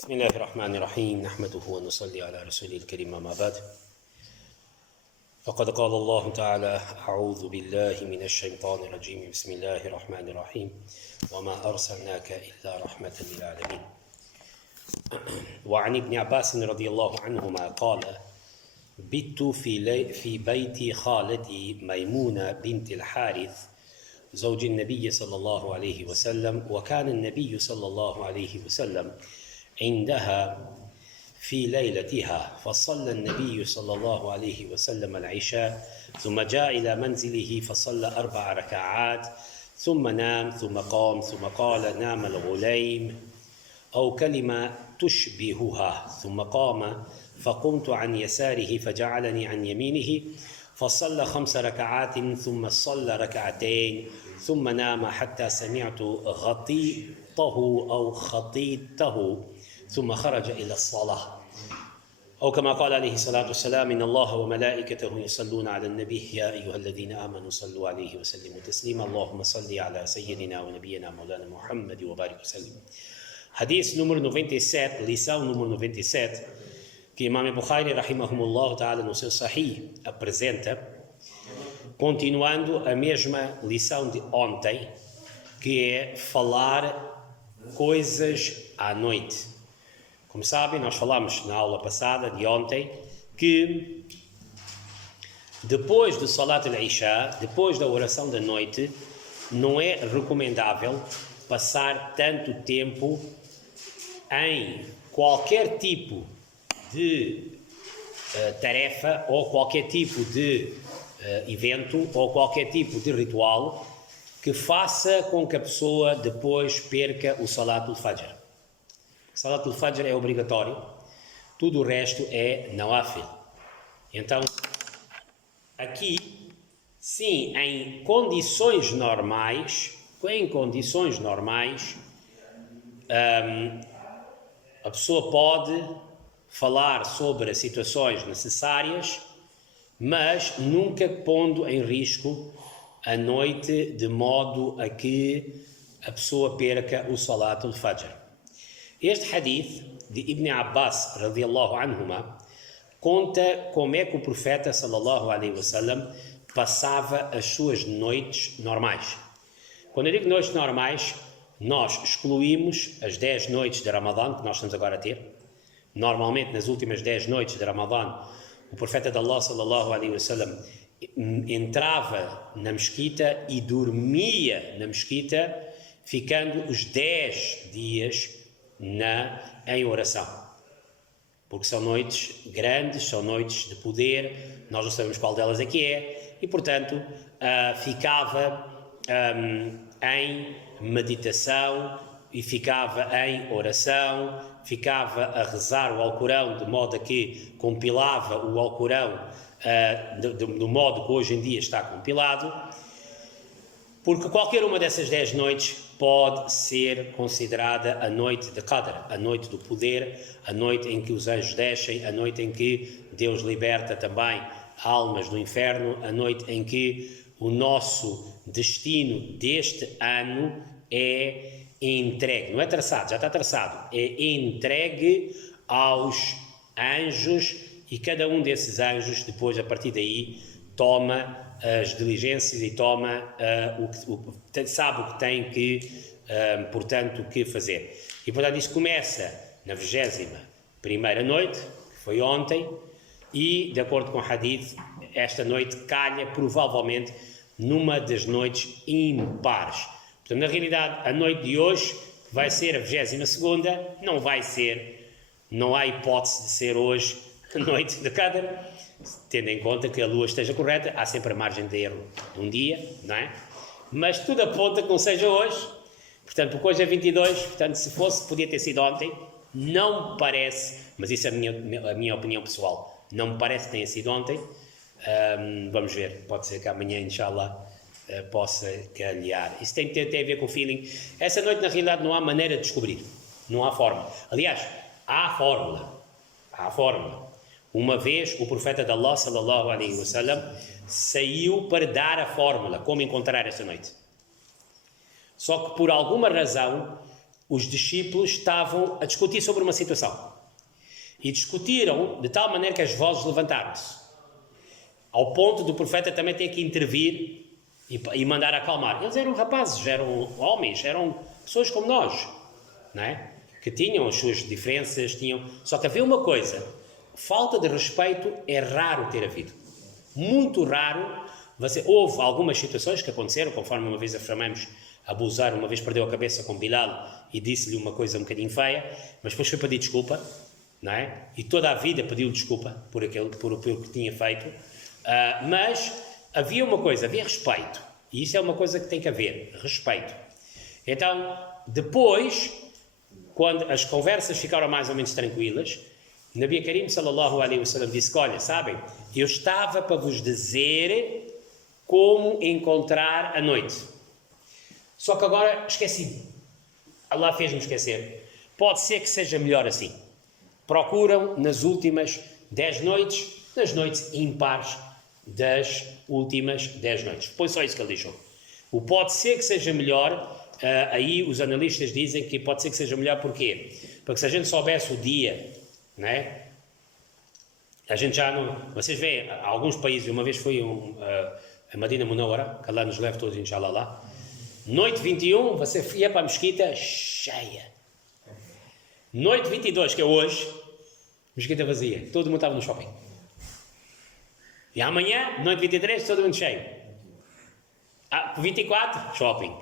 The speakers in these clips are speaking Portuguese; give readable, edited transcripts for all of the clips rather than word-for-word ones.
بسم الله الرحمن الرحيم نحمده ونصلي على رسوله الكريم أما بعد فقد قال الله تعالى أعوذ بالله من الشيطان الرجيم بسم الله الرحمن الرحيم وما أرسلناك إلا رحمة للعالمين وعن ابن عباس رضي الله عنهما قال بت في بيت خالتي ميمونة بنت الحارث زوج النبي صلى الله عليه وسلم وكان النبي صلى الله عليه وسلم عندها في ليلتها فصلى النبي صلى الله عليه وسلم العشاء ثم جاء إلى منزله فصلى 4 ركعات ثم نام ثم قام ثم قال نام الغليم أو كلمة تشبهها ثم قام فقمت عن يساره فجعلني عن يمينه فصلى 5 ركعات ثم صلى ركعتين ثم نام حتى سمعت غطيطه أو خطيطه ثم خرج إلى الصلاة أو كما قال عليه الصلاة والسلام إن الله وملائكته يصلون على النبي يا أيها الذين آمنوا صلوا عليه وسلموا تسليما اللهم صل على سيدنا ونبينا مولانا محمد وبارك وسلم. Hadith número 97, lição número 97, que Imam Bukhari, rahimahumullah ta'ala, no seu Sahih, apresenta, continuando a mesma lição de ontem, que é falar coisas à noite. Como sabem, nós falamos na aula passada, de ontem, que depois do Salat al-Isha, depois da oração da noite, não é recomendável passar tanto tempo em qualquer tipo de tarefa ou qualquer tipo de evento ou qualquer tipo de ritual que faça com que a pessoa depois perca o Salat al-Fajr. Salat al-Fajr é obrigatório, tudo o resto é nawafil. Então, aqui, sim, em condições normais, a pessoa pode falar sobre as situações necessárias, mas nunca pondo em risco a noite de modo a que a pessoa perca o Salat al-Fajr. Este hadith de Ibn Abbas, radiyallahu anhuma, conta como é que o profeta, sallallahu alaihi wasallam, passava as suas noites normais. Quando eu digo noites normais, nós excluímos as 10 noites de Ramadã, que nós estamos agora a ter. Normalmente, nas últimas 10 noites de Ramadã, o profeta de Allah, sallallahu alaihi wasallam, entrava na mesquita e dormia na mesquita, ficando os 10 dias em oração, porque são noites grandes, são noites de poder, nós não sabemos qual delas aqui é, e portanto ficava em meditação e ficava em oração, ficava a rezar o Alcorão de modo a que compilava o Alcorão do modo que hoje em dia está compilado, porque qualquer uma dessas 10 noites pode ser considerada a noite de Qadr, a noite do poder, a noite em que os anjos descem, a noite em que Deus liberta também almas do inferno, a noite em que o nosso destino deste ano é entregue, não é traçado, já está traçado, é entregue aos anjos e cada um desses anjos depois, a partir daí, toma as diligências e sabe o que tem que, portanto, que fazer. E, portanto, isso começa na 21ª noite, que foi ontem, e, de acordo com o hadith, esta noite calha, provavelmente, numa das noites impares. Portanto, na realidade, a noite de hoje, que vai ser a 22ª, não há hipótese de ser hoje a noite de Qadr, tendo em conta que a lua esteja correta, há sempre a margem de erro de um dia, não é? Mas tudo aponta que não seja hoje, portanto, porque hoje é 22, portanto, se fosse, podia ter sido ontem, não me parece, mas isso é a minha opinião pessoal, não me parece que tenha sido ontem, vamos ver, pode ser que amanhã, inshallah, possa calhar. Isso tem a ver com o feeling. Essa noite, na realidade, não há maneira de descobrir, não há fórmula. Aliás, há a fórmula. Uma vez o profeta de Allah, sallallahu alaihi wasallam, saiu para dar a fórmula, como encontrar essa noite. Só que por alguma razão os discípulos estavam a discutir sobre uma situação. E discutiram de tal maneira que as vozes levantaram-se, ao ponto do profeta também ter que intervir e mandar acalmar. Eles eram rapazes, eram homens, eram pessoas como nós, não é? Que tinham as suas diferenças, só que havia uma coisa: falta de respeito é raro ter havido. Muito raro. Houve algumas situações que aconteceram, conforme uma vez afirmamos, Abu Zar uma vez perdeu a cabeça com Bilal e disse-lhe uma coisa um bocadinho feia, mas depois foi pedir desculpa, não é? E toda a vida pediu desculpa por o que tinha feito. Mas havia uma coisa, havia respeito, e isso é uma coisa que tem que haver, respeito. Então, depois, quando as conversas ficaram mais ou menos tranquilas, Nabi Karim sallallahu alaihi wasallam disse: olha, sabem, eu estava para vos dizer como encontrar a noite, só que agora esqueci. Allah fez-me esquecer. Pode ser que seja melhor assim. Procuram nas últimas 10 noites, nas noites ímpares das últimas 10 noites. Foi só isso que ele deixou. O pode ser que seja melhor, aí os analistas dizem que pode ser que seja melhor, porquê? Porque se a gente soubesse o dia, não é? A gente já não... Vocês veem, alguns países, uma vez fui a Madina Munawara, que Allah nos leve todos, inshallah lá. Noite 21, você ia para a mesquita cheia. Noite 22, que é hoje, mesquita vazia, todo mundo estava no shopping. E amanhã, noite 23, todo mundo cheio. 24, shopping.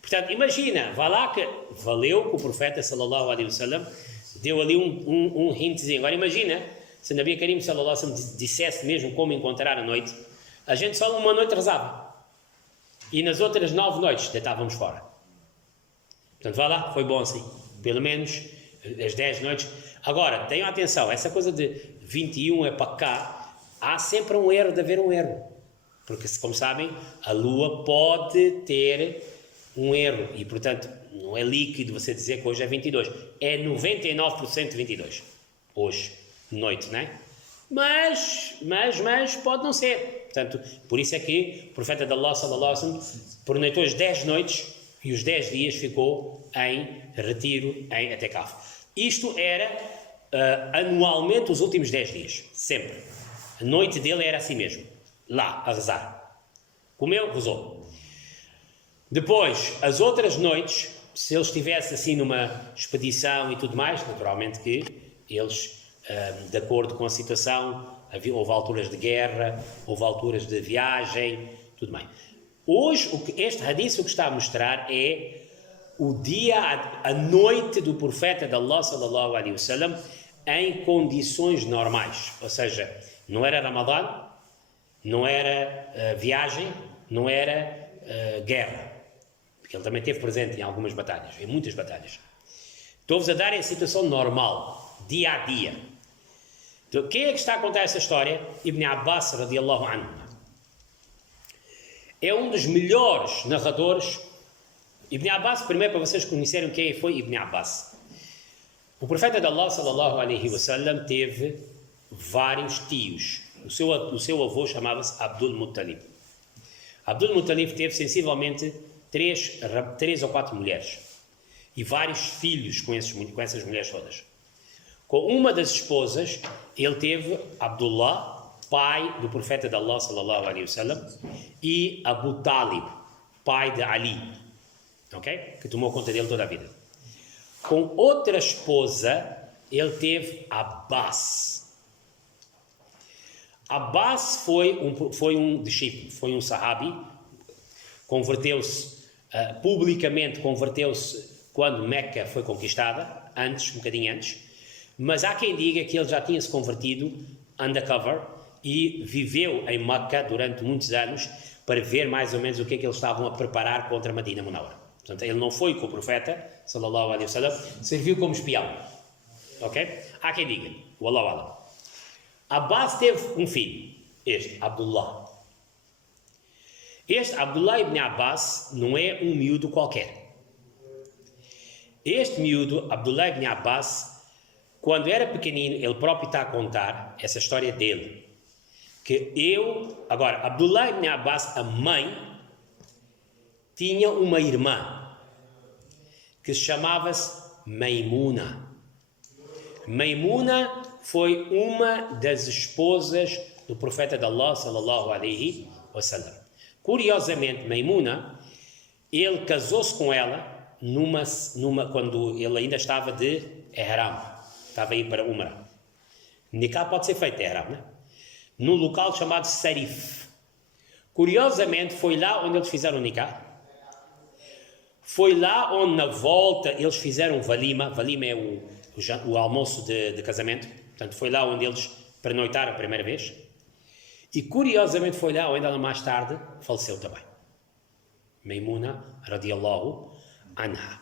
Portanto, imagina, vá lá que valeu que o profeta sallallahu alaihi wasallam deu ali um hintzinho. Agora imagina, se Nabi Karim sallallahu alaihi wasallam dissesse mesmo como encontrar a noite, a gente só uma noite rezava. E nas outras 9 noites deitávamos fora. Portanto, vá lá, foi bom assim. Pelo menos as 10 noites. Agora, tenham atenção, essa coisa de 21 é para cá, há sempre um erro de haver um erro. Porque, como sabem, a Lua pode ter um erro. E, portanto, não é líquido você dizer que hoje é 22. É 99% 22. Hoje, noite, não é? Mas pode não ser. Portanto, por isso é que o profeta de Allah sallallahu alaihi wasallam pernoitou as 10 noites e os 10 dias ficou em retiro em Atekaf. Isto era anualmente os últimos 10 dias, sempre. A noite dele era assim mesmo, lá, a rezar. Comeu, rezou. Depois, as outras noites, se ele estivesse assim numa expedição e tudo mais, naturalmente que eles, de acordo com a situação, houve alturas de guerra, houve alturas de viagem, tudo bem. Hoje, este hadith o que está a mostrar é o dia, a noite do profeta de Allah sallallahu alaihi wasallam em condições normais. Ou seja, não era Ramadã, não era viagem, não era guerra. Porque ele também esteve presente em algumas batalhas, em muitas batalhas. Estou-vos a dar a situação normal, dia a dia. Então, quem é que está a contar essa história? Ibn Abbas radiallahu anhu. É um dos melhores narradores. Ibn Abbas, primeiro para vocês conhecerem quem foi Ibn Abbas. O profeta de Allah sallallahu alaihi wasallam teve vários tios. O seu avô chamava-se Abdul Muttalib. Abdul Muttalib teve sensivelmente 3 ou 4 mulheres e vários filhos com essas mulheres todas. Com uma das esposas, ele teve Abdullah, pai do profeta de Allah sallallahu alaihi wasallam, e Abu Talib, pai de Ali, okay? Que tomou conta dele toda a vida. Com outra esposa, ele teve Abbas. Abbas foi um discípulo, foi um sahabi, converteu-se, publicamente converteu-se quando Meca foi conquistada, um bocadinho antes, mas há quem diga que ele já tinha se convertido undercover e viveu em Meca durante muitos anos para ver mais ou menos o que é que eles estavam a preparar contra Madina Munawara. Portanto, ele não foi com o profeta, sallallahu alaihi wasallam, serviu como espião. Ok? Há quem diga, wallahu alam. Abbas teve um filho, este, Abdullah. Este Abdullah ibn Abbas não é um miúdo qualquer. Este miúdo, Abdullah ibn Abbas, quando era pequenino, ele próprio está a contar essa história dele. Agora, Abdullah ibn Abbas, a mãe, tinha uma irmã que se chamava-se Maimuna. Maimuna foi uma das esposas do profeta de Allah, sallallahu alaihi wasallam. Curiosamente, Maimuna, ele casou-se com ela quando ele ainda estava de Ihram, estava a ir para Umrah. Nikah pode ser feito de Ihram, né? Num local chamado Sarif. Curiosamente, foi lá onde eles fizeram o Nikah. Foi lá onde, na volta, eles fizeram valima. Valima é o almoço de casamento. Portanto, foi lá onde eles pernoitaram a primeira vez. E, curiosamente, foi lá onde ela mais tarde faleceu também. Maimuna, radiyallahu anha.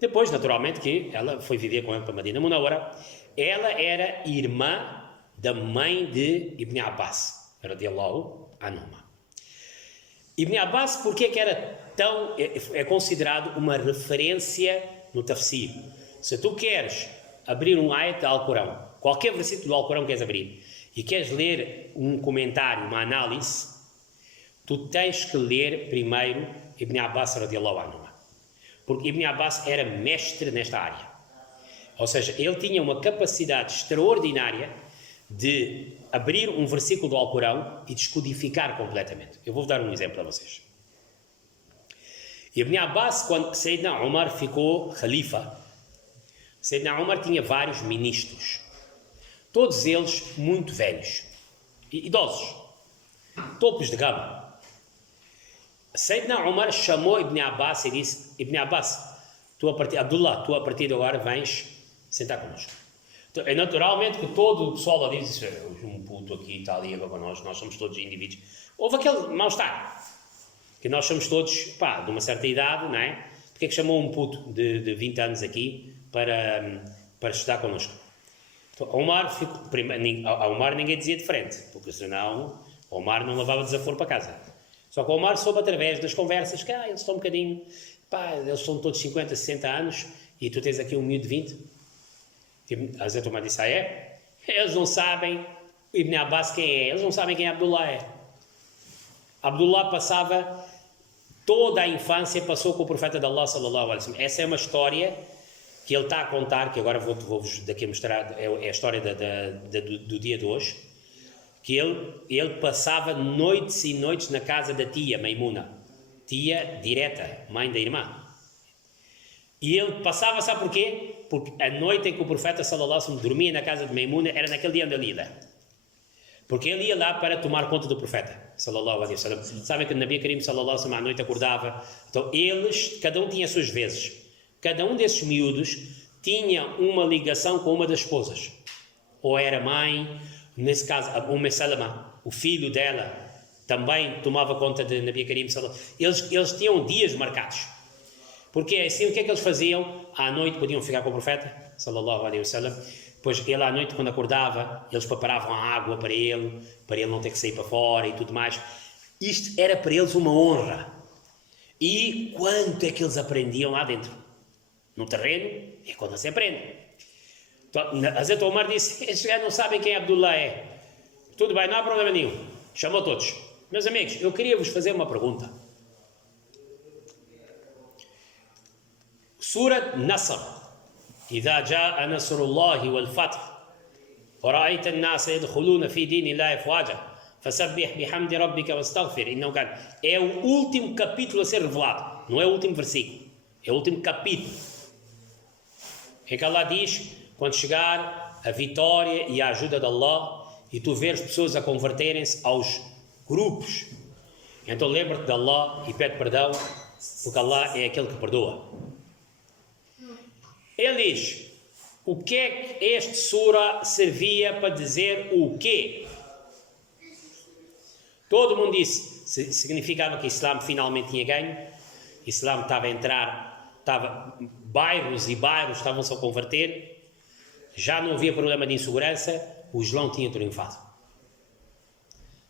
Depois, naturalmente, que ela foi viver com ele para Madina Munawwara. Ela era irmã da mãe de Ibn Abbas, radiyallahu anhuma. Ibn Abbas, por que era é considerado uma referência no tafsir? Se tu queres abrir um ayat do Alcorão, qualquer versículo do Alcorão queres abrir, e queres ler um comentário, uma análise, tu tens que ler primeiro Ibn Abbas radiyallahu anhu. Porque Ibn Abbas era mestre nesta área. Ou seja, ele tinha uma capacidade extraordinária de abrir um versículo do Alcorão e descodificar completamente. Eu vou dar um exemplo a vocês. Ibn Abbas, quando Sayyidina Umar ficou khalifa, Sayyidina Umar tinha vários ministros. Todos eles muito velhos, idosos, topos de gama. Sayyidina Umar chamou Ibn Abbas e disse: Ibn Abbas, Abdullah, tu a partir de agora vens sentar connosco. Então, é naturalmente que todo o pessoal ali diz: um puto aqui está ali para nós somos todos indivíduos. Houve aquele mal-estar, que nós somos todos, de uma certa idade, não é? Porque é que chamou um puto de 20 anos aqui para estudar connosco? Então, a Omar ninguém dizia de frente, porque senão o Omar não levava desaforo para casa. Só que o Omar soube através das conversas que eles estão um bocadinho, eles são todos 50, 60 anos e tu tens aqui um miúdo de 20. E a Zé Omar disse: é? Eles não sabem Ibn Abbas quem é, eles não sabem quem Abdullah é. Abdullah passava toda a infância, passou com o profeta de Allah, sallallahu alaihi wasallam. Essa é uma história que ele está a contar, que agora vou-vos daqui mostrar, é a história do dia de hoje, que ele passava noites e noites na casa da tia Maimuna, tia direta, mãe da irmã. E ele passava, sabe porquê? Porque a noite em que o profeta sallallahu alaihi wasallam dormia na casa de Maimuna era naquele dia onde ele ia lá. Porque ele ia lá para tomar conta do profeta sallallahu alaihi wasallam. Sabem que o Nabi Karim sallallahu alaihi wasallam à noite acordava. Então cada um tinha as suas vezes. Cada um desses miúdos tinha uma ligação com uma das esposas. Ou era mãe, nesse caso, a Salama, o filho dela, também tomava conta de Nabi Karim sallallahu alaihi wasallam. Eles tinham dias marcados. Porque assim, o que é que eles faziam? À noite podiam ficar com o profeta sallallahu alaihi wasallam. Depois ele à noite, quando acordava, eles preparavam a água para ele não ter que sair para fora e tudo mais. Isto era para eles uma honra. E quanto é que eles aprendiam lá dentro? No terreno é quando se aprende. Então, Hazrat Omar disse: estes já não sabem quem Abdullah é. Tudo bem, não há problema nenhum. Chamou todos. Meus amigos, eu queria vos fazer uma pergunta. Surat Nasr. إذا جاء نصر الله والفتح ورأيت الناس يدخلون في دين الله أفواجا فسبح بحمد ربك واستغفر إنه كان. É o último capítulo a ser revelado, não é o último versículo, é o último capítulo. É que Allah diz: quando chegar a vitória e a ajuda de Allah e tu vês pessoas a converterem-se aos grupos, então lembra-te de Allah e pede perdão, porque Allah é aquele que perdoa. Ele diz: o que é que este sura servia para dizer o quê? Todo mundo disse, significava que o Islã finalmente tinha ganho, o Islã estava a entrar, bairros e bairros estavam-se a converter, já não havia problema de insegurança, o Islã tinha triunfado.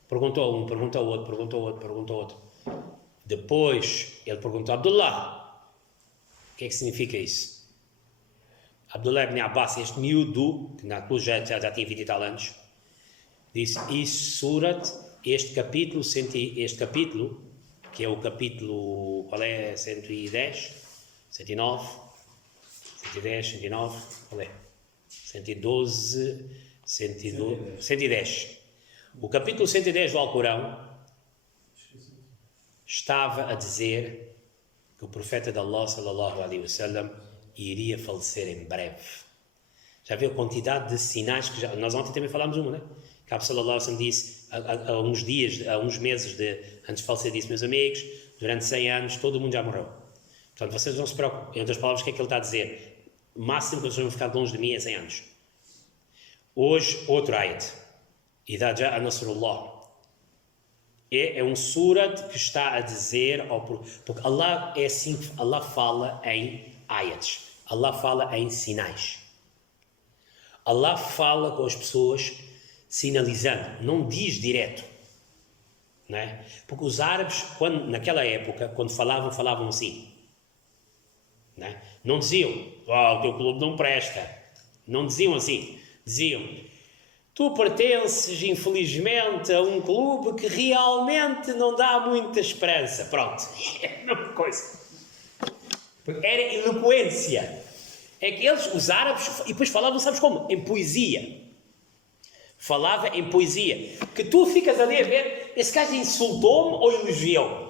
Perguntou um, perguntou outro. Depois ele perguntou a Abdullah: o que é que significa isso? Abdullah ibn Abbas, este miúdo, que na cruz já tinha 20 e tal anos, disse: isso, surat, este capítulo, que é o capítulo, qual é? 110, 109, 110, 109, qual é? 112, 110. O capítulo 110 do Alcorão estava a dizer que o profeta de Allah, sallallahu alaihi wasallam, iria falecer em breve. Já viu a quantidade de sinais que nós ontem também falámos uma, né? Que a sallallahu alaihi wasallam disse há uns meses antes de falecer, disse: meus amigos, durante 100 anos todo o mundo já morreu. Portanto, vocês não se preocupem. Em outras palavras, o que é que ele está a dizer? O máximo que vocês vão ficar longe de mim é 100 anos. Hoje, outro ayat. Idha ja'a nasrullah. É um surat que está a dizer, porque Allah é assim, Allah fala em ayats, Allah fala em sinais, Allah fala com as pessoas sinalizando, não diz direto, não é? Porque os árabes, naquela época, quando falavam assim, não é? Não diziam: o teu clube não presta, não diziam assim, diziam: tu pertences, infelizmente, a um clube que realmente não dá muita esperança. Pronto, é a mesma coisa. Era eloquência. É que eles, os árabes, e depois falavam, sabes como? Em poesia. Falava em poesia. Que tu ficas ali a ver, esse gajo insultou-me ou elogiou-me?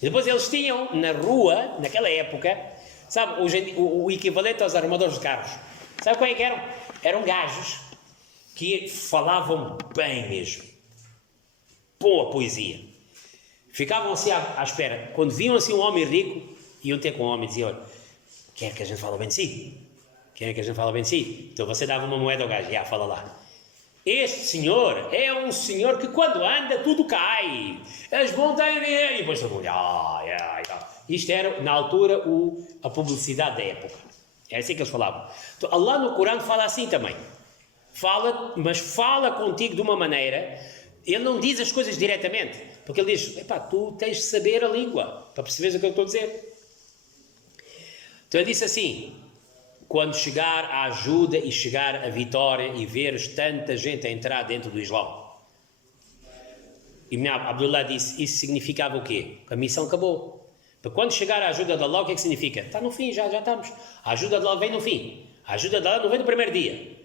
E depois eles tinham, na rua, naquela época, sabe, o equivalente aos arrumadores de carros. Sabe qual é que eram? Eram gajos que falavam bem mesmo. Boa poesia. Ficavam assim à espera. Quando viam assim um homem rico, iam ter com o homem e diziam: olha, quer que a gente fale bem de si? Quer que a gente fale bem de si? Então você dava uma moeda ao gajo: fala lá. Este senhor é um senhor que quando anda tudo cai. As montanhas... E depois todo mundo... Isto era, na altura, a publicidade da época. É assim que eles falavam. Então, Allah no Corão fala assim também. Fala, mas fala contigo de uma maneira... Ele não diz as coisas diretamente. Porque ele diz: tu tens de saber a língua para perceberes o que eu estou a dizer. Então ele disse assim: quando chegar a ajuda e chegar a vitória e veres tanta gente a entrar dentro do Islão. E Abdullah disse: isso significava o quê? Que a missão acabou. Porque quando chegar a ajuda de Allah, o que é que significa? Está no fim, já estamos. A ajuda de Allah vem no fim. A ajuda de Allah não vem no primeiro dia.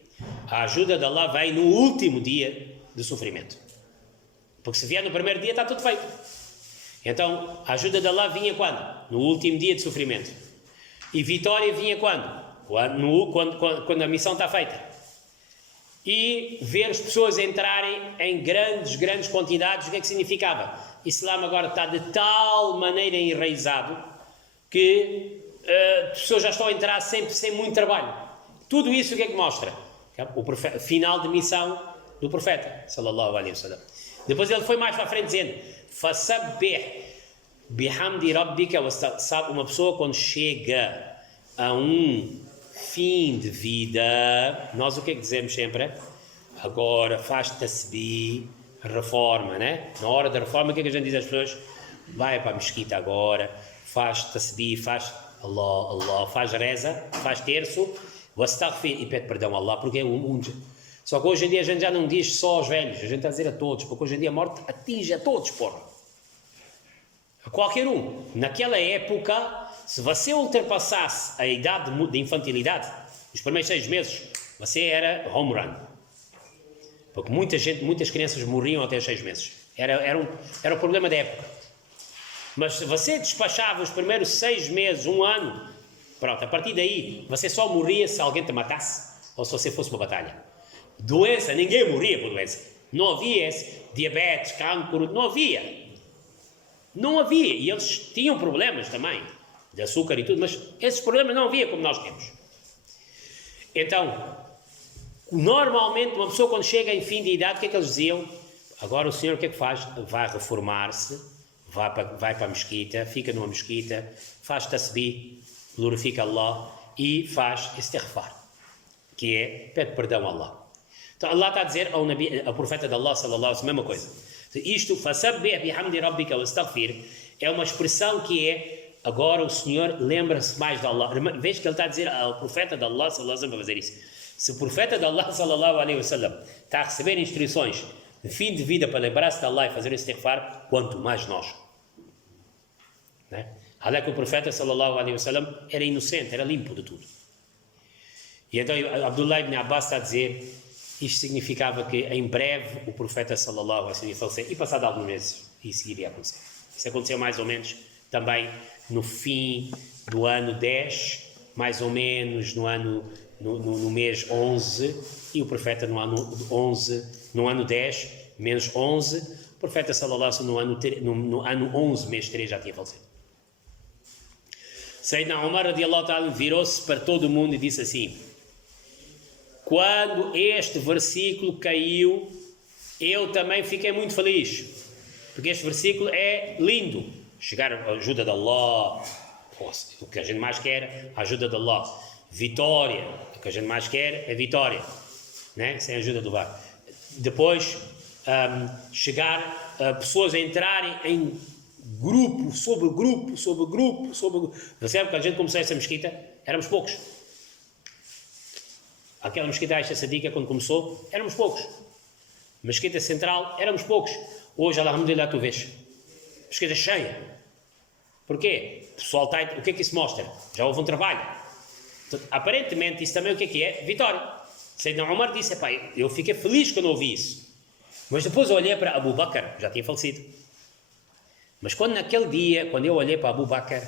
A ajuda de Allah vem no último dia de sofrimento. Porque se vier no primeiro dia, está tudo feito. Então, a ajuda de Allah vinha quando? No último dia de sofrimento. E vitória vinha quando? Quando a missão está feita. E ver as pessoas entrarem em grandes quantidades, o que é que significava? O Islã agora está de tal maneira enraizado que as pessoas já estão a entrar sempre sem muito trabalho. Tudo isso o que é que mostra? O final de missão do profeta, sallallahu alaihi wasallam. Depois ele foi mais para a frente dizendo: fasabbih bihamdi rabbika, sabe, uma pessoa quando chega a um fim de vida, nós o que é que dizemos sempre? Agora faz tasbih, reforma, né? Na hora da reforma, o que é que a gente diz às pessoas? Vai para a mesquita agora, faz tasbih, faz Allah, faz reza, faz terço, e pede perdão a Allah, porque é um mundo. Só que hoje em dia a gente já não diz só aos velhos, a gente está a dizer a todos, porque hoje em dia a morte atinge a todos, porra. A qualquer um. Naquela época, se você ultrapassasse a idade de infantilidade, os primeiros 6 meses, você era home run. Porque muitas crianças morriam até os 6 meses. Era o problema da época. Mas se você despachava os primeiros 6 meses, 1 ano, pronto, a partir daí, você só morria se alguém te matasse ou se você fosse uma batalha. Doença, ninguém morria por doença. Não havia diabetes, cancro, não havia. Não havia. E eles tinham problemas também, de açúcar e tudo, mas esses problemas não havia como nós temos. Então, normalmente, uma pessoa quando chega em fim de idade, o que é que eles diziam? Agora o senhor o que é que faz? Vai reformar-se, vai para a mesquita, fica numa mesquita, faz tasbih, glorifica Allah e faz istighfar, que é pede perdão a Allah. Então Allah está a dizer ao profeta de Allah, sallallahu alaihi wasallam, a mesma coisa. Isto, fasabbih bihamdi rabbika wastaghfir, é uma expressão que é, agora o Senhor lembra-se mais de Allah. Veja que ele está a dizer ao profeta de Allah, sallallahu alaihi wasallam, para fazer isso. Se o profeta de Allah, sallallahu alaihi wasallam, está a receber instruções de fim de vida para lembrar-se de Allah e fazer istighfar, quanto mais nós. Né? Olha que o profeta sallallahu alaihi wasallam era inocente, era limpo de tudo. E então Abdullah ibn Abbas está a dizer, isto significava que em breve o profeta sallallahu alaihi wasallam ia falecer, e passado alguns meses isso iria acontecer. Isso aconteceu mais ou menos também no fim do ano 10, mais ou menos no mês 11, e o profeta no ano 10, menos 11, o profeta sallallahu alaihi wasallam no ano 11, mês 3 já tinha falecido. Sayyidina Umar radiallahu ta'ala virou-se para todo mundo e disse assim: quando este versículo caiu, eu também fiquei muito feliz, porque este versículo é lindo. Chegar a ajuda de Allah, o que a gente mais quer, a ajuda de Allah. Vitória, o que a gente mais quer é vitória, né? Sem a ajuda do Allah. Depois, chegar a pessoas a entrarem em grupo, sobre grupo. Percebe que a gente começou essa mesquita? Éramos poucos. Aquela mesquita Aisha Sadiqa, quando começou, éramos poucos. Mesquita Central, éramos poucos. Hoje, alhamdulillah, tu vês. Mesquita cheia. Porquê? O pessoal está... O que é que isso mostra? Já houve um trabalho. Então, aparentemente, isso também o que é? Vitória. Sayyidina Umar disse, pai, eu fiquei feliz quando ouvi isso. Mas depois eu olhei para Abu Bakr, já tinha falecido. Mas quando naquele dia, quando eu olhei para Abu Bakr,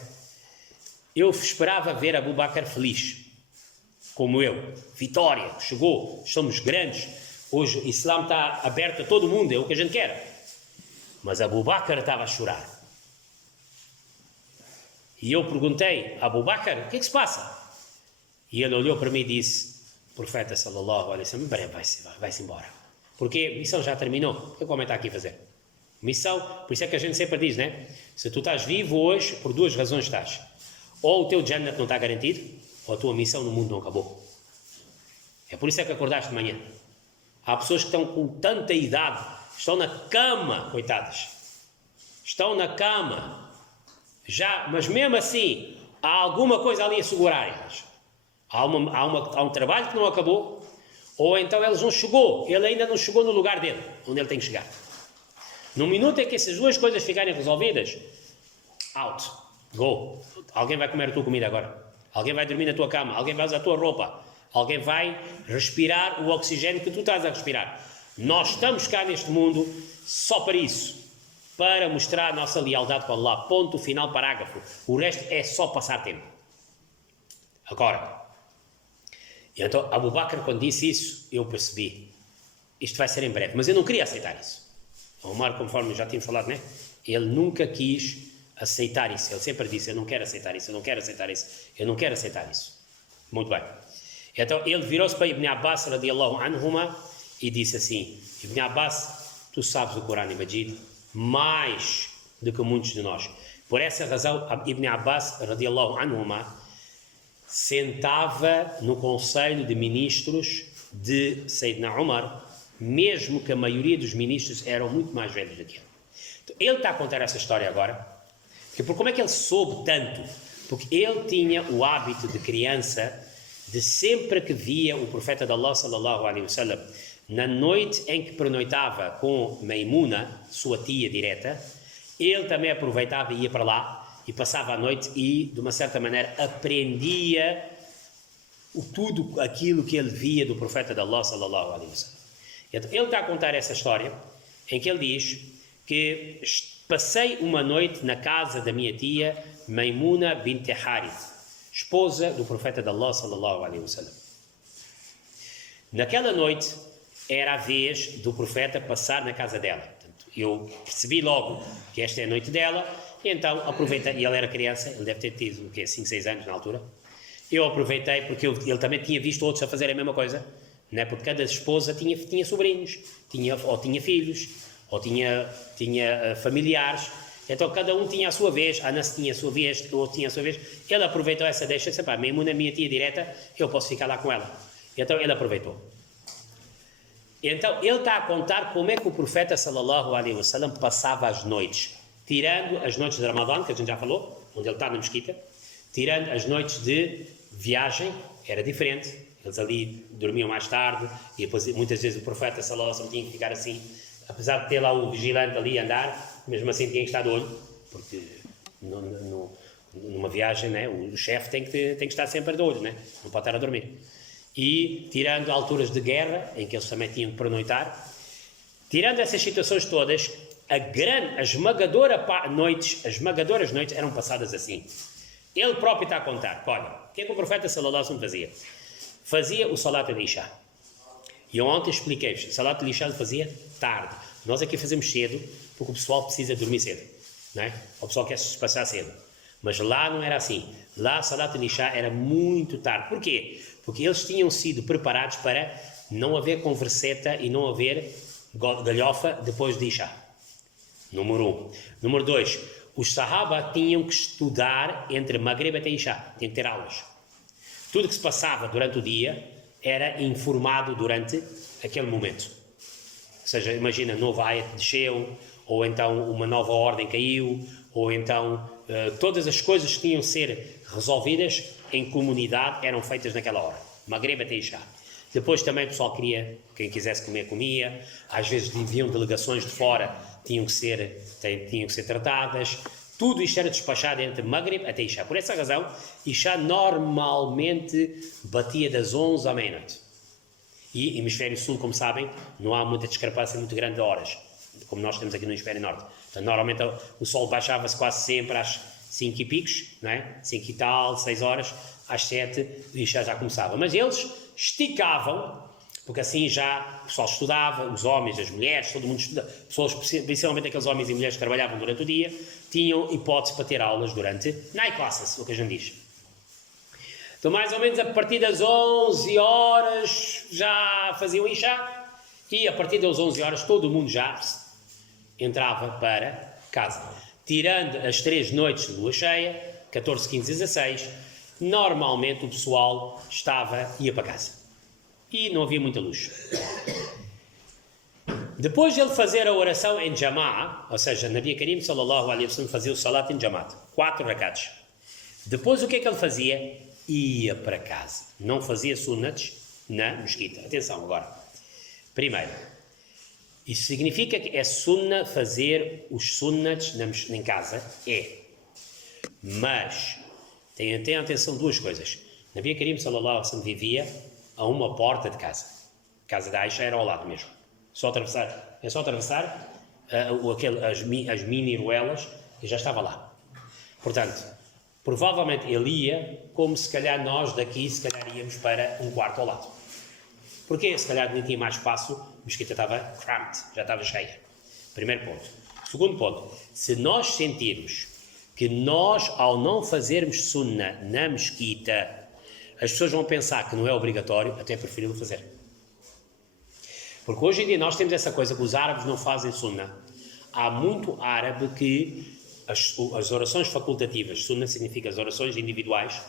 eu esperava ver Abu Bakr feliz. Como eu. Vitória, chegou, somos grandes. Hoje o Islã está aberto a todo mundo, é o que a gente quer. Mas Abu Bakr estava a chorar. E eu perguntei a Abu Bakr, o que é que se passa? E ele olhou para mim e disse, profeta sallallahu alaihi wasallam, breve vai-se embora. Porque a missão já terminou. O que é que o homem está aqui a fazer? Missão, por isso é que a gente sempre diz, né? Se tu estás vivo hoje, por duas razões estás. Ou o teu Jannat não está garantido, ou a tua missão no mundo não acabou. É por isso é que acordaste de manhã. Há pessoas que estão com tanta idade, estão na cama, coitadas. Estão na cama. Já, mas mesmo assim, há alguma coisa ali a segurar-lhes. Há um trabalho que não acabou, ou então ele não chegou, ele ainda não chegou no lugar dele, onde ele tem que chegar. No minuto em que essas duas coisas ficarem resolvidas, out, go. Alguém vai comer a tua comida agora. Alguém vai dormir na tua cama, alguém vai usar a tua roupa, alguém vai respirar o oxigênio que tu estás a respirar. Nós estamos cá neste mundo só para isso, para mostrar a nossa lealdade com Allah. Ponto final, parágrafo. O resto é só passar tempo. Agora, então Abu Bakr, quando disse isso, eu percebi, isto vai ser em breve, mas eu não queria aceitar isso. O Omar, conforme já tinha falado, né? Ele nunca quis aceitar isso. Ele sempre disse, eu não quero aceitar isso, eu não quero aceitar isso, eu não quero aceitar isso. Muito bem. Então ele virou-se para Ibn Abbas radiallahu anhuma e disse assim, Ibn Abbas, tu sabes o Corão Majid mais do que muitos de nós. Por essa razão, Ibn Abbas radiallahu anhuma sentava no Conselho de Ministros de Sayyidina Umar, mesmo que a maioria dos ministros eram muito mais velhos do que ele. Então, ele está a contar essa história agora, porque como é que ele soube tanto? Porque ele tinha o hábito de criança, de sempre que via o profeta de Allah sallallahu alaihi wasallam, na noite em que pernoitava com Maimuna, sua tia direta, ele também aproveitava e ia para lá e passava a noite e, de uma certa maneira, aprendia tudo aquilo que ele via do profeta de Allah sallallahu alaihi wasallam. Então, ele está a contar essa história em que ele diz que passei uma noite na casa da minha tia Maimuna bint Harith, esposa do profeta de Allah sallallahu alaihi wasallam. Naquela noite era a vez do profeta passar na casa dela. Portanto, eu percebi logo que esta é a noite dela, e então aproveitei, e ele era criança, ele deve ter tido, 5, 6 anos na altura. Eu aproveitei porque ele também tinha visto outros a fazer a mesma coisa, né? Porque cada esposa tinha sobrinhos, ou tinha filhos, ou tinha familiares, então cada um tinha a sua vez, a Anas tinha a sua vez, o outro tinha a sua vez. Ele aproveitou essa deixa, disse, pá, mesmo na minha tia direta, eu posso ficar lá com ela. Então ele aproveitou. Então ele está a contar como é que o profeta sallallahu alaihi wasallam passava as noites, tirando as noites de Ramadã, que a gente já falou, onde ele está na mesquita, tirando as noites de viagem, era diferente. Eles ali dormiam mais tarde, e depois muitas vezes o profeta sallallahu alaihi wasallam tinha que ficar assim, apesar de ter lá o vigilante ali a andar, mesmo assim tinha que estar de olho, porque Numa viagem, né, o chefe tem que estar sempre de olho, né? Não pode estar a dormir. E, tirando alturas de guerra, em que eles também tinham que pernoitar, tirando essas situações todas, as esmagadoras noites eram passadas assim. Ele próprio está a contar. Olha, o que é que o profeta sallallahu alaihi wasallam fazia? Fazia o salat al-isha. E eu ontem expliquei-vos, o salat al-isha ele fazia tarde. Nós aqui fazemos cedo, porque o pessoal precisa dormir cedo. Não é? O pessoal quer se despachar cedo. Mas lá não era assim. Lá a salat al-isha era muito tarde. Porquê? Porque eles tinham sido preparados para não haver converseta e não haver galhofa depois de isha. Número 1. Número 2. Os sahaba tinham que estudar entre Maghrib até isha. Tinham que ter aulas. Tudo que se passava durante o dia era informado durante aquele momento. Ou seja, imagina, novo ayat desceu, ou então uma nova ordem caiu, ou então todas as coisas que tinham de ser resolvidas em comunidade eram feitas naquela hora. Maghrib até isha. Depois também o pessoal queria, quem quisesse comer, comia. Às vezes vinham delegações de fora, tinham que ser tratadas. Tudo isto era despachado entre Maghrib até isha. Por essa razão, isha normalmente batia das 11 à meia-noite. E hemisfério sul, como sabem, não há muita discrepância muito grande de horas, como nós temos aqui no hemisfério norte. Então, normalmente o sol baixava-se quase sempre às 5 e picos, não é? 5 e tal, 6 horas, às 7 o isha já começava. Mas eles esticavam, porque assim já o pessoal estudava, os homens, as mulheres, todo mundo estudava, pessoas, principalmente aqueles homens e mulheres que trabalhavam durante o dia, tinham hipótese para ter aulas durante night classes, o que a gente diz. Então, mais ou menos a partir das 11 horas já faziam isha, e a partir das 11 horas todo o mundo já entrava para casa. Tirando as 3 noites de lua cheia, 14, 15 e 16, normalmente o pessoal ia para casa. E não havia muita luz. Depois de ele fazer a oração em Jama'a, ou seja, Nabi Karim sallallahu alaihi wasallam fazia o salat em Jama'a, 4 rakats. Depois o que é que ele fazia? Ia para casa. Não fazia sunnats na mesquita. Atenção agora. Primeiro, isso significa que é sunna fazer os sunnats em casa? É. Mas, tenham atenção duas coisas. Nabi Karim sallallahu alaihi wasallam vivia a uma porta de casa. A casa da Aisha era ao lado mesmo. É só atravessar as mini ruelas e já estava lá. Portanto, provavelmente ele ia, como se calhar nós daqui, se calhar íamos para um quarto ao lado. Porque se calhar nem tinha mais espaço, a mesquita estava cramped, já estava cheia. Primeiro ponto. Segundo ponto, se nós sentirmos que nós, ao não fazermos sunna na mesquita, as pessoas vão pensar que não é obrigatório, até preferimos fazer. Porque hoje em dia nós temos essa coisa que os árabes não fazem sunna. Há muito árabe que as orações facultativas, sunna significa as orações individuais,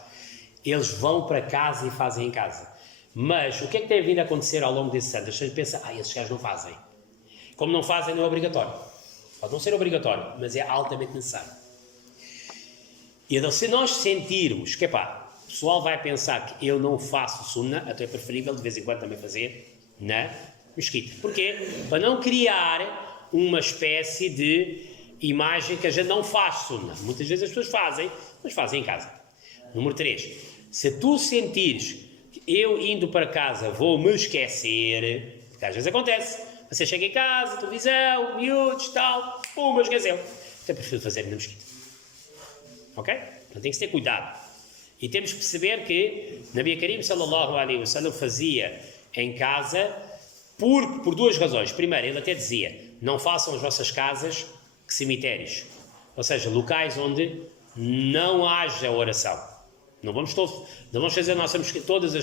eles vão para casa e fazem em casa. Mas o que é que tem vindo a acontecer ao longo desses anos? As pessoas pensam, esses gajos não fazem. Como não fazem, não é obrigatório. Pode não ser obrigatório, mas é altamente necessário. E então, se nós sentirmos que, o pessoal vai pensar que eu não faço sunna, até é preferível de vez em quando também fazer na mesquita. Porquê? Para não criar uma espécie de imagem que a gente não faz sunna. Muitas vezes as pessoas fazem, mas fazem em casa. Número 3. Se tu sentires que eu indo para casa vou me esquecer, porque às vezes acontece, você chega em casa, televisão, miúdos, tal, me esqueceu. Então prefiro fazer na mesquita. Ok? Então tem que ter cuidado. E temos que perceber que Nabi Karim sallallahu alaihi wasallam fazia em casa por duas razões. Primeiro, ele até dizia, não façam as vossas casas cemitérios, ou seja, locais onde não haja oração. Não vamos fazer todas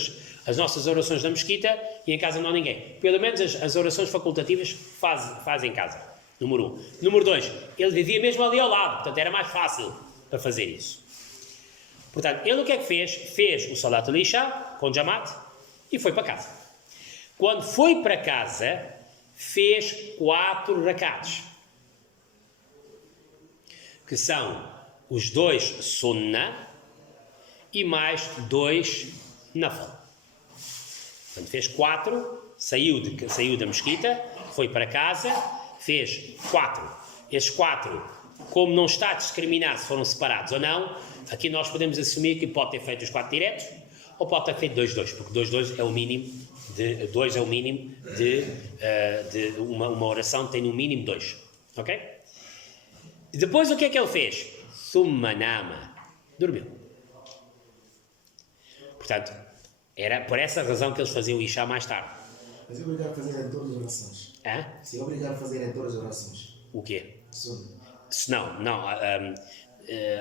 as nossas orações na mesquita e em casa não há ninguém. Pelo menos as orações facultativas faz em casa. Número 1. Número 2, ele vivia mesmo ali ao lado, portanto era mais fácil para fazer isso. Portanto, ele o que é que fez? Fez o Salat al-Isha com Jamaat e foi para casa. Quando foi para casa, fez 4 rakats, que são os 2 sunnah e mais 2 nafl. Portanto, fez 4, saiu da mesquita, foi para casa, fez 4. Esses 4 como não está a discriminar se foram separados ou não, aqui nós podemos assumir que pode ter feito os 4 diretos, ou pode ter feito 2-2, porque 2-2 é o mínimo de 2 é o mínimo de uma oração tem no mínimo 2, ok? E depois o que é que ele fez? Summanama, dormiu. Portanto, era por essa razão que eles faziam o Isha mais tarde. Mas é obrigado a fazer em todas as orações. Hã? Se é obrigado a fazer em todas as orações. O quê? Sunna. Não.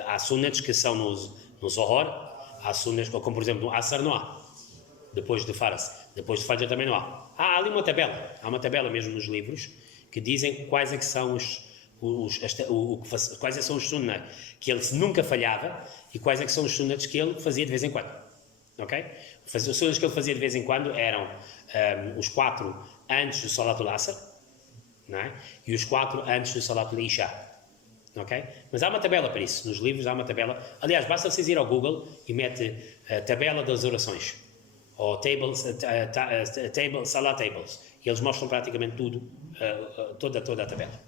Há sunnats que são no Zohar, há sunnats, como por exemplo no Asar não há. Depois de Fajr também não há. Há ali uma tabela. Há uma tabela mesmo nos livros que dizem quais é que são quais é que são os sunnats que ele nunca falhava e quais é que são os sunnats que ele fazia de vez em quando. Ok? Os sunnats que ele fazia de vez em quando eram os 4 antes do Salatul Asr, não é? E os 4 antes do Salatul Isha. Ok? Mas há uma tabela para isso. Nos livros há uma tabela. Aliás, basta vocês ir ao Google e mete a tabela das orações. Ou Salat Tables. E eles mostram praticamente tudo, toda a tabela.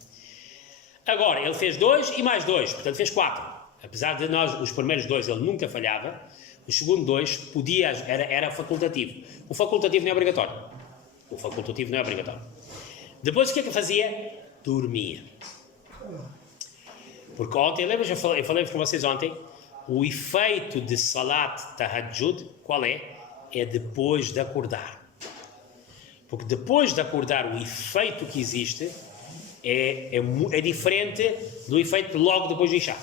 Agora, ele fez 2 e mais 2. Portanto, fez 4. Apesar de os primeiros 2 ele nunca falhava, o segundo 2 era facultativo. O facultativo não é obrigatório. Depois o que é que fazia? Dormia. Porque ontem, lembra, eu falei com vocês ontem, o efeito de Salat Tahajjud, qual é? É depois de acordar. Porque depois de acordar, o efeito que existe é diferente do efeito logo depois do Isha.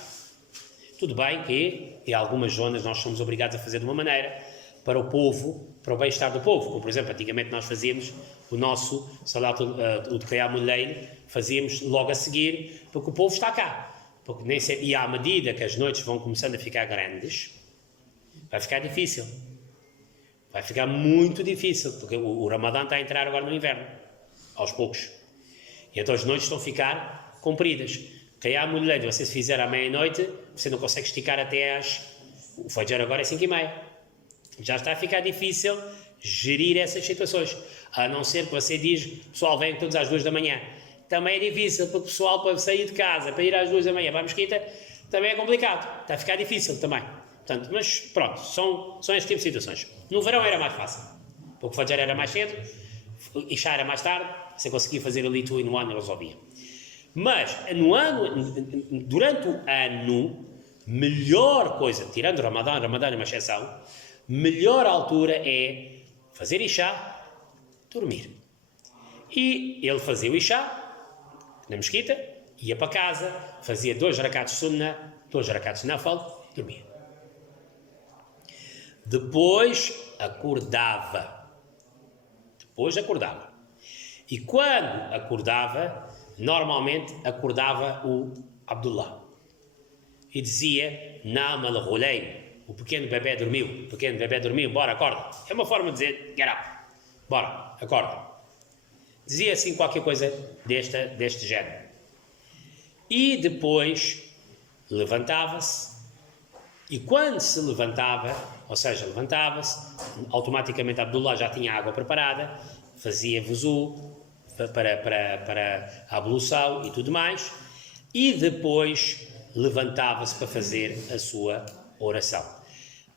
Tudo bem que em algumas zonas nós somos obrigados a fazer de uma maneira para o povo, para o bem-estar do povo. Como, por exemplo, antigamente nós fazíamos o nosso Salat, o de Qiyamul Layl, fazíamos logo a seguir, porque o povo está cá. Porque nem sempre, e à medida que as noites vão começando a ficar grandes, vai ficar difícil. Vai ficar muito difícil, porque o Ramadã está a entrar agora no inverno, aos poucos. E então as noites estão a ficar compridas. Qiyamul Layl, você se fizer à meia-noite, você não consegue esticar até o Fajr agora é 5h30. Já está a ficar difícil gerir essas situações. A não ser que você diz, pessoal, vem todos às 2 da manhã. Também é difícil, porque o pessoal para sair de casa, para ir às 2 da manhã para a mesquita, também é complicado. Está a ficar difícil também. Portanto, mas pronto, são este tipo de situações. No verão era mais fácil, porque o Fajr era mais cedo, Isha era mais tarde, você conseguia fazer ali 2 in 1 e resolvia. Mas, durante o ano, melhor coisa, tirando o Ramadã é uma exceção, melhor altura é fazer Isha, dormir. E ele fazia o Isha na mesquita, ia para casa, fazia 2 rakats sunnah, 2 rakats nafal, dormia. Depois acordava. E quando acordava, normalmente acordava o Abdullah. E dizia, Nam al-Ghulaym, o pequeno bebê dormiu, bora, acorda. É uma forma de dizer, get up, bora, acorda. Dizia assim qualquer coisa deste género. E depois levantava-se, e quando se levantava, ou seja, levantava-se, automaticamente Abdullah já tinha água preparada, fazia wuzu para a ablução e tudo mais, e depois levantava-se para fazer a sua oração.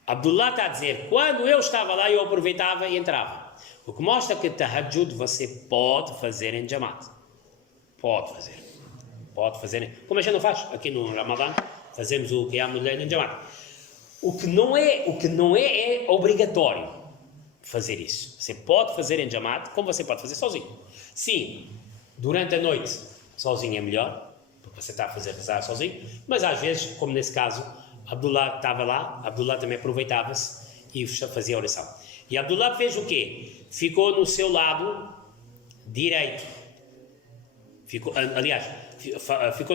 Abdullah está a dizer, quando eu estava lá, eu aproveitava e entrava. O que mostra que Tahajjud você pode fazer em Jamaat. Pode fazer. Como a gente não faz aqui no Ramadã, fazemos o Qiyamul Layl em Jamaat. O que não é obrigatório fazer isso. Você pode fazer em Jamaat, como você pode fazer sozinho. Sim, durante a noite, sozinho é melhor, porque você está a fazer rezar sozinho, mas às vezes, como nesse caso, Abdullah estava lá, Abdullah também aproveitava-se e fazia a oração. E Abdullah fez o quê? Ficou no seu lado direito. Ficou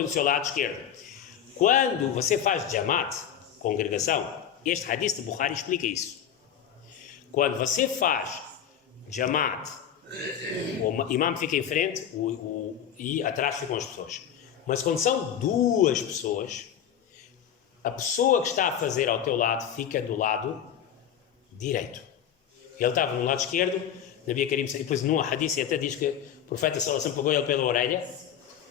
no seu lado esquerdo. Quando você faz Jamaat, congregação, este hadith de Bukhari explica isso. Quando você faz Jamaat, o imam fica em frente e atrás ficam as pessoas. Mas quando são 2 pessoas, a pessoa que está a fazer ao teu lado fica do lado direito. Ele estava no lado esquerdo, Nabi Karim, e depois no hadith até diz que o profeta sallallahu alaihi wasallam pegou ele pela orelha,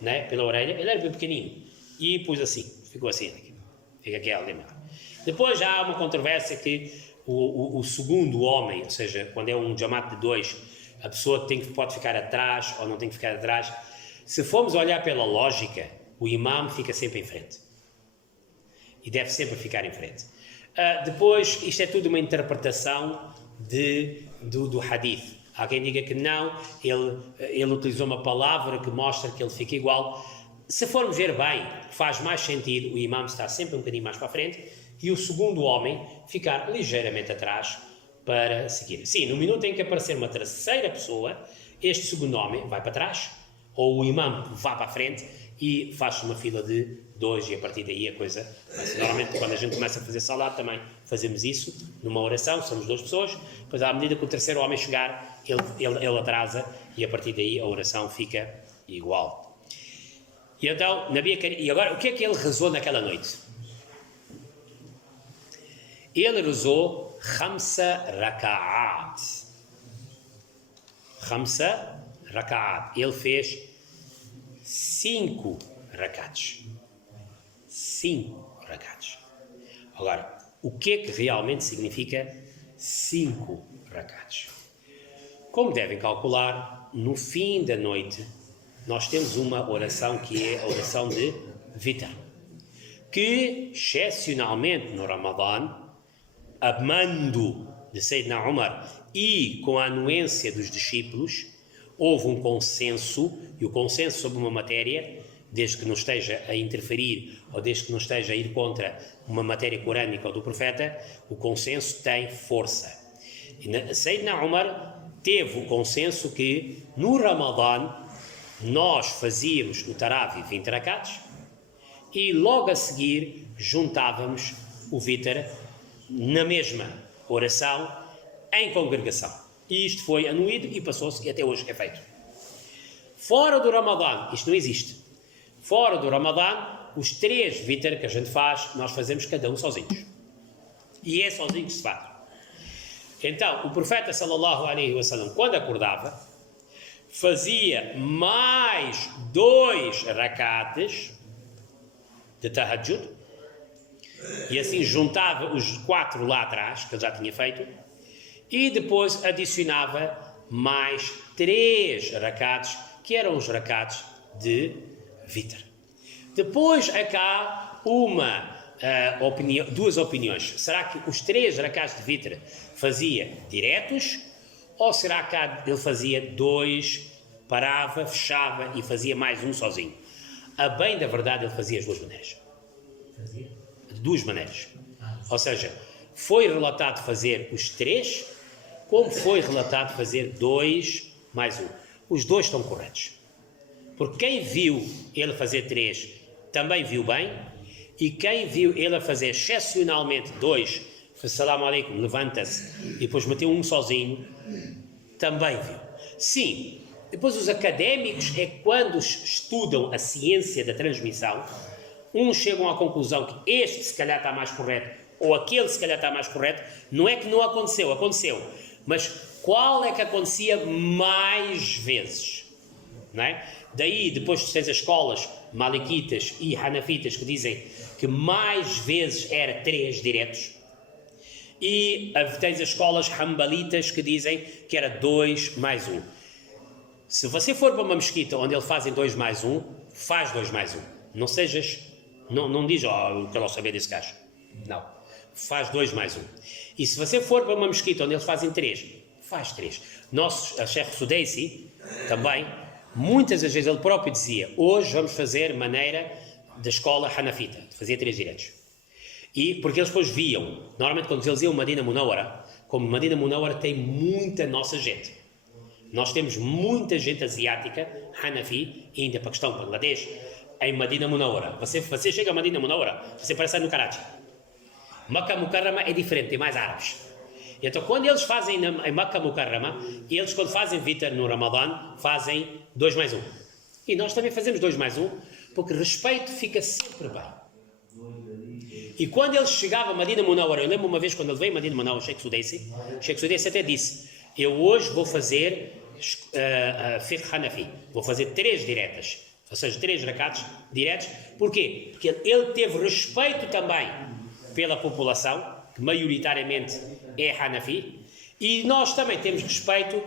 né? Ele era bem pequenino, e pus assim, ficou assim aqui. Fica aqui a lembrar. Depois já há uma controvérsia que o segundo homem, ou seja, quando é um jamaat de dois, a pessoa pode ficar atrás ou não tem que ficar atrás. Se formos olhar pela lógica, o imam fica sempre em frente. E deve sempre ficar em frente. Depois, isto é tudo uma interpretação do hadith. Há quem diga que não, ele utilizou uma palavra que mostra que ele fica igual. Se formos ver bem, faz mais sentido o imam estar sempre um bocadinho mais para a frente e o segundo homem ficar ligeiramente atrás para seguir. Sim, no minuto em que aparecer uma terceira pessoa, este segundo homem vai para trás, ou o imam vai para a frente e faz uma fila de dois e a partir daí a coisa... Normalmente quando a gente começa a fazer salat também fazemos isso, numa oração, somos duas pessoas, depois à medida que o terceiro homem chegar, ele atrasa e a partir daí a oração fica igual. E então, e agora, o que é que ele rezou naquela noite? Ele rezou Khamsa Raka'at. Khamsa Raka'at. Ele fez 5 rakats. 5 rakats. Agora, o que é que realmente significa 5 rakats? Como devem calcular, no fim da noite, nós temos uma oração que é a oração de Witr, que, excepcionalmente no Ramadã, a mando de Sayyidina Umar e com a anuência dos discípulos, houve um consenso, e o consenso sobre uma matéria, desde que não esteja a interferir ou desde que não esteja a ir contra uma matéria corânica ou do profeta, o consenso tem força. E Sayyidina Umar teve o consenso que no Ramadã nós fazíamos o Tarawih 20 rakats e logo a seguir juntávamos o Witr na mesma oração em congregação. E isto foi anuído e passou-se e até hoje é feito. Fora do Ramadã, isto não existe. Fora do Ramadã, os 3 Witr que a gente faz, nós fazemos cada um sozinhos. E é sozinho que se faz. Então, o profeta sallallahu alaihi wasallam, quando acordava, fazia mais 2 rakats de tahajjud e assim juntava os 4 lá atrás, que ele já tinha feito, e depois adicionava mais 3 rakats, que eram os rakats de Witr. Depois há cá duas opiniões. Será que os 3 rakats de Witr fazia diretos, ou será que ele fazia 2, parava, fechava e fazia mais um sozinho? A bem da verdade, ele fazia as duas maneiras. Fazia? De 2 maneiras. Ou seja, foi relatado fazer os 3, como foi relatado fazer 2 mais 1. Os 2 estão corretos. Porque quem viu ele fazer 3 também viu bem, e quem viu ele a fazer excepcionalmente 2, Assalamu alaikum, levanta-se, e depois meteu um sozinho, também viu. Sim, depois os académicos é quando estudam a ciência da transmissão, uns chegam à conclusão que este se calhar está mais correto, ou aquele se calhar está mais correto. Não é que não aconteceu, aconteceu. Mas qual é que acontecia mais vezes? Não é? Daí depois tens as escolas maliquitas e hanafitas que dizem que mais vezes era 3 diretos. E tens as escolas hambalitas que dizem que era 2 mais 1. Se você for para uma mesquita onde eles fazem 2 mais 1, faz 2 mais 1. Não sejas... Não diz, eu quero saber desse gajo. Não. Faz 2 mais 1. E se você for para uma mesquita onde eles fazem 3, faz 3. A Sheikh Sudaisi, também, muitas das vezes ele próprio dizia, hoje vamos fazer maneira da escola hanafita, de fazer 3 diretos. E porque eles depois viam, normalmente quando eles iam a Madina Munawara, como Madina Munawara tem muita nossa gente. Nós temos muita gente asiática, Hanafi, Índia, Paquistão, Bangladesh, em Madina Munawara. Você chega a Madina Munawara, você parece no Karachi. Makkah Mukarrama é diferente, tem mais árabes. Então quando eles fazem em Makkah Mukarrama, eles quando fazem Witr no Ramadã, fazem 2 mais 1. E nós também fazemos 2 mais 1, porque respeito fica sempre bem. E quando ele chegava a Madina Munawara, eu lembro uma vez quando ele veio a Madina Munawara, Sheikh Sudaisi até disse, eu hoje vou fazer Fiqh Hanafi, vou fazer 3 diretas, Ou seja, 3 rakats diretos. Porquê? Porque ele teve respeito também pela população, que maioritariamente é Hanafi, e nós também temos respeito